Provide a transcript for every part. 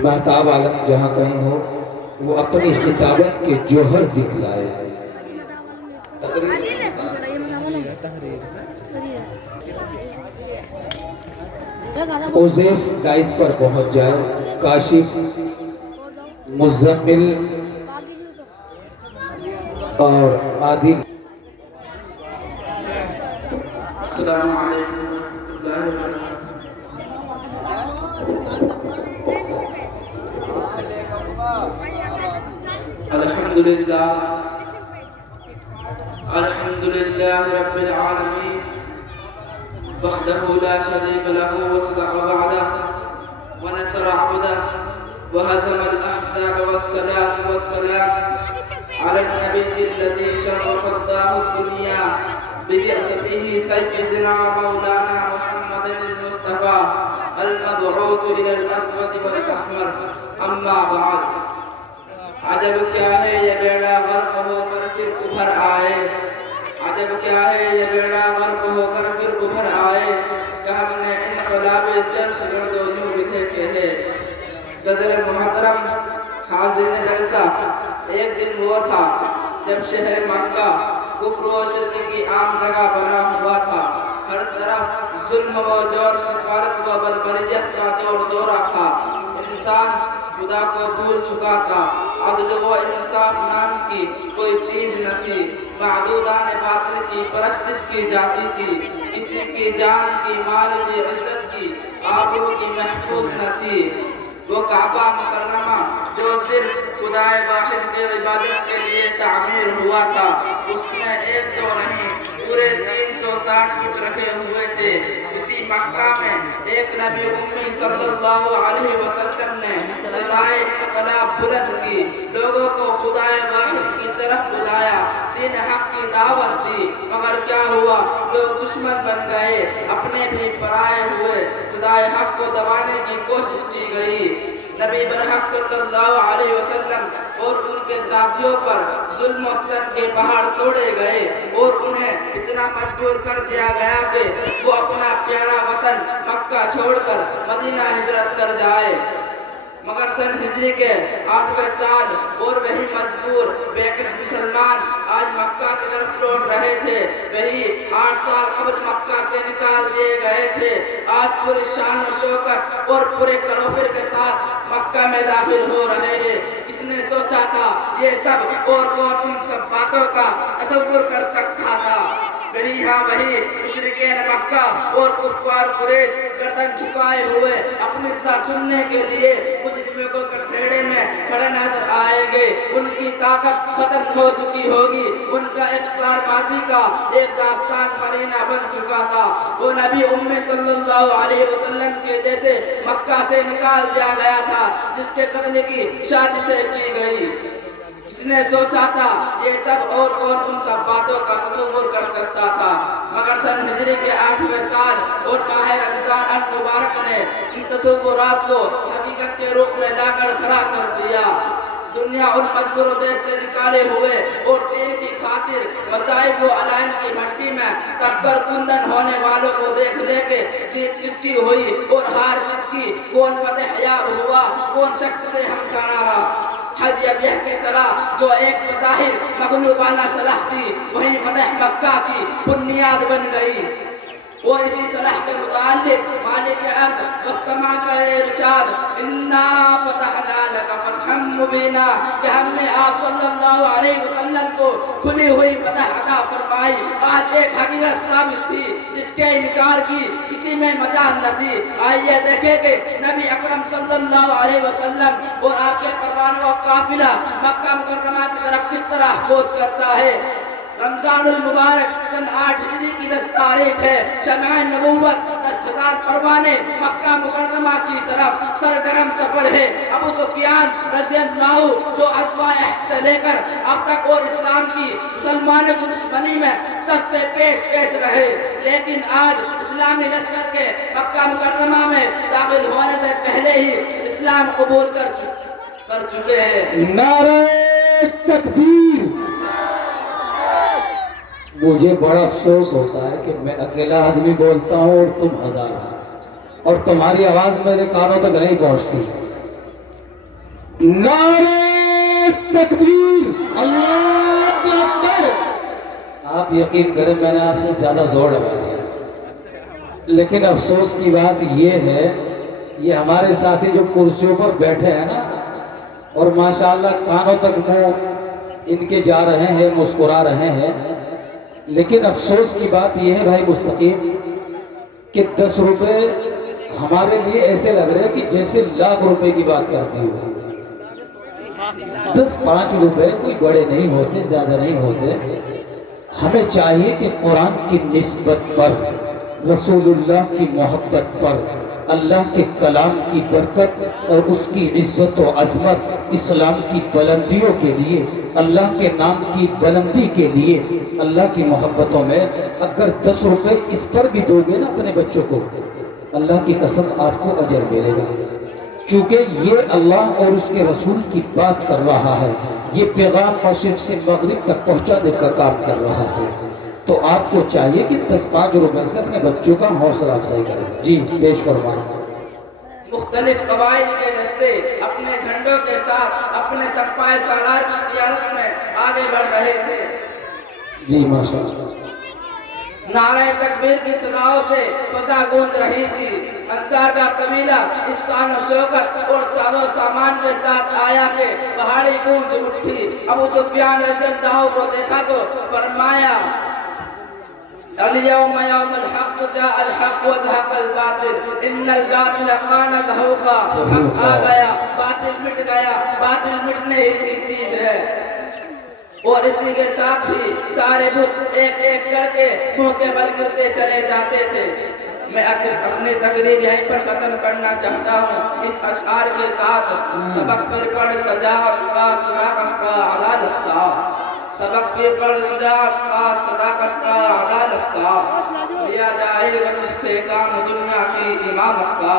महताब आलम जहाँ कहीं हो वो अपनी खिताबत के जौहर दिखलाए। उज़ैफ डाइस पर पहुंच जाए, काशिफ, मुज़म्मिल और आदिल। अस्सलामु अलैकुम वरहमतुल्लाहि वबरकातुहू। अल्हम्दुलिल्लाह रब्बिल आलमीन वहदहु ला शरीका लहु वसदअ वअदहु व नसरा अब्दहु व हज़मा अल-अहज़ाब वस्सलातु वस्सलाम अला नबिय्यि الذي शरफ़ अल्लाहु दुनिया बिबिअततिही सय्यिदना मौलाना मुहम्मदिन मुस्तफा अल-मबऊस इला अल-अस्वद वल-अहमर। अम्मा बाद, अजब क्या है ये बेड़ा गर्क होकर फिर उभर आए। अजब क्या है ये बेड़ा गर्क होकर फिर उभर आए कि हमने इनक़लाबे चरख़ गर्दो यूं भी देखे हैं। सदर मुहतरम, हाज़िरीन जलसा, एक दिन वो था जब शहर मक्का कुफ्र व शिर्क की आम जगह बना हुआ था। हर तरफ जुल्म व जौर, शिकारत व बर्बरियत का दौर दौरा था। इंसान खुदा को भूल चुका था। अदल व इंसाफ नाम की कोई चीज न थी। मादूदान बातिल की परस्तिश की जाती थी। किसी की जान की, माल की, इज्जत की, आबरू की महफूज न थी। वो काबा मुकर्रमा जो सिर्फ खुदाए वाहिद के इबादत के लिए तामीर हुआ था, उसमें एक दो नहीं पूरे 360 फुट रखे हुए थे। इसी मक्का में एक नबी उम्मी सल्लल्लाहु अलैहि वसल्लम ने सदाए इनकलाब बुलंद की, लोगों को खुदाए वाहिद की तरफ बुलाया, दीन हक की दावत दी। मगर क्या हुआ? लोग दुश्मन बन गए, अपने भी पराए हुए। सदाए हक को दबाने की कोशिश की गई। नबी बरहक सल्लल्लाहु अलैहि वसल्लम और उनके साथियों पर जुल्म और सितम के पहाड़ तोड़े गए और उन्हें इतना मजबूर कर दिया गया कि वो अपना प्यारा वतन मक्का छोड़कर मदीना हिजरत कर जाए। मगर सन हिजरी के 8वें साल और वही मजबूर बेकस मुसलमान आज मक्का की तरफ लौट रहे थे। वही 8 साल कबल मक्का से निकाल दिए गए थे। आज पूरी शान और शौकत और पूरे करोफिर के साथ मक्का में दाखिल हो रहे हैं। किसने सोचा था ये सब और कौन इन सब बातों का तसव्वुर कर सकता था? वही मुशरिकीन मक्का और कुफ्फार कुरैश गर्दन झुकाए हुए अपनी सज़ा सुनने के लिए मुजरिमों को कटघरे में खड़े नजर आएंगे। उनकी ताकत खत्म हो चुकी होगी। उनका इक़्तिदार माज़ी का एक दास्तान मरीना बन चुका था। वो नबी उम्मे सल्लल्लाहु अलैहि वसल्लम के जैसे मक्का से निकाल दिया गया था, जिसके कत्ल की साजिशें की गई। किसने सोचा था ये सब और कौन उन सब बातों का तसव्वुर कर सकता था? मगर सन हिजरी के 8वें साल और माह रमजान अल मुबारक ने इन तसव्वुरात को हकीकत के रूप में लाकर खड़ा कर दिया। दुनिया उन मजबूर देश से निकाले हुए और दीन की खातिर मसाइब व अलाइन की भट्टी में तबकर कुंदन होने वालों को देख लेके जीत किसकी हुई और हार किसकी, कौन फतेह याब हुआ, कौन शख्स से हमकाना रहा। हज की सलाह जो एक बज़ाहिर मग़लूबाना सलाह थी, वही फतह मक्का की बुनियाद बन गई। और इसी सलाह के मुतालिक मालिक अर्ज़ व समा का इरशाद, इन्ना फतहना लका फतहम मुबीना, कि हमने आप सल्लल्लाहु अलैहि वसल्लम को खुली हुई फतह अता फरमाई। आज एक हकीकत साबित थी जिसके इनकार की किसी में मजाल न थी। आइए देखें कि नबी अकरम सल्लल्लाहु अलैहि वसल्लम और आपके परवान व काफिला मक्का मुकर्रमा की तरफ किस तरह खोज करता है। रमजानुल मुबारक सन 8 हिजरी की 10 तारीख है। शमाए नबूवत 10,000 परवाने मक्का मुकर्रमा की तरफ सरगर्म सफर है। अबू सुफियान रज़ियल्लाहु जो अज़वाए से लेकर अब तक और इस्लाम की मुसलमानों की दुश्मनी में सबसे पेश रहे, लेकिन आज इस्लामी लश्कर के मक्का मुकर्रमा में दाखिल होने से पहले ही इस्लाम कबूल कर चुके हैं। नारे तकबीर। मुझे बड़ा अफसोस होता है कि मैं अकेला आदमी बोलता हूँ और तुम 1000। اور تمہاری آواز میرے کانوں تک نہیں پہنچتی. نعرہ تکبیر، اللہ اکبر. آپ یقین کریں میں نے آپ سے زیادہ زور لگا دیا، لیکن افسوس کی بات یہ ہے یہ ہمارے ساتھی جو کرسیوں پر بیٹھے ہیں نا اور ماشاءاللہ کانوں تک منہ ان کے جا رہے ہیں، مسکرا رہے ہیں، لیکن افسوس کی بات یہ ہے بھائی مستقیم کہ 10 روپے ہمارے لیے ایسے لگ رہے ہیں کہ جیسے لاکھ روپے کی بات کرتی ہو. 10-5 روپے کوئی بڑے نہیں ہوتے، زیادہ نہیں ہوتے. ہمیں چاہیے کہ قرآن کی نسبت پر، رسول اللہ کی محبت پر، اللہ کے کلام کی برکت اور اس کی عزت و عظمت، اسلام کی بلندیوں کے لیے، اللہ کے نام کی بلندی کے لیے، اللہ کی محبتوں میں اگر 10 روپے اس پر بھی دو گے نا اپنے بچوں کو، اللہ کی قسم آپ کو اجر ملے گا. چونکہ یہ اللہ اور اس کے رسول کی بات کر رہا ہے، یہ پیغام مشرق سے مغرب تک پہنچانے کا کام کر رہا ہے، تو آپ کو چاہیے کہ 10-5 روپے سے اپنے بچوں کا حوصلہ افزائی کریں. جی پیش فرمائیں. مختلف قبائل کے دستے اپنے جھنڈوں کے ساتھ اپنے صفائے سالار کی قیادت میں آگے بڑھ رہے تھے. جی ماشاءاللہ. نعرہ تکبیر کی صداؤں سے فضا گونج رہی تھی. انصار کا قبیلہ اس شان و شوکت اور ساز و سامان کے ساتھ آیا کہ پہاڑی گونج اٹھی. ابو سفیان رضی اللہ کو دیکھا تو فرمایا اليوم يوم الحق جاء الحق وزهق الباطل ان الباطل كان زهوقا. حق آ گیا، باطل مٹ گیا. باطل مٹنے کی چیز ہے. اور اسی کے ساتھ ہی سارے بت ایک ایک کر کے منہ کے بل گرتے چلے جاتے تھے. میں اپنی تقریر یہیں پر ختم کرنا چاہتا ہوں اس اشعار کے ساتھ. سبق پھر پڑھ شجاعت کا، صداقت کا، عدالت کا. سبق پھر پڑھ شجاعت کا، صداقت کا، عدالت کا. لیا جائے گا تجھ سے کام دنیا کی امامت کا.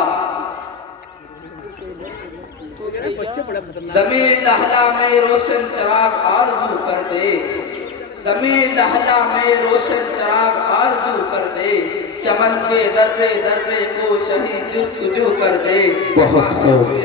زمین لہلا میں روشن چراغ آرزو کر دے. زمین لہلا میں روشن چراغ آرزو کر دے. چمن کے درے درے کو شہید جستجو کر دے. بہت خوب.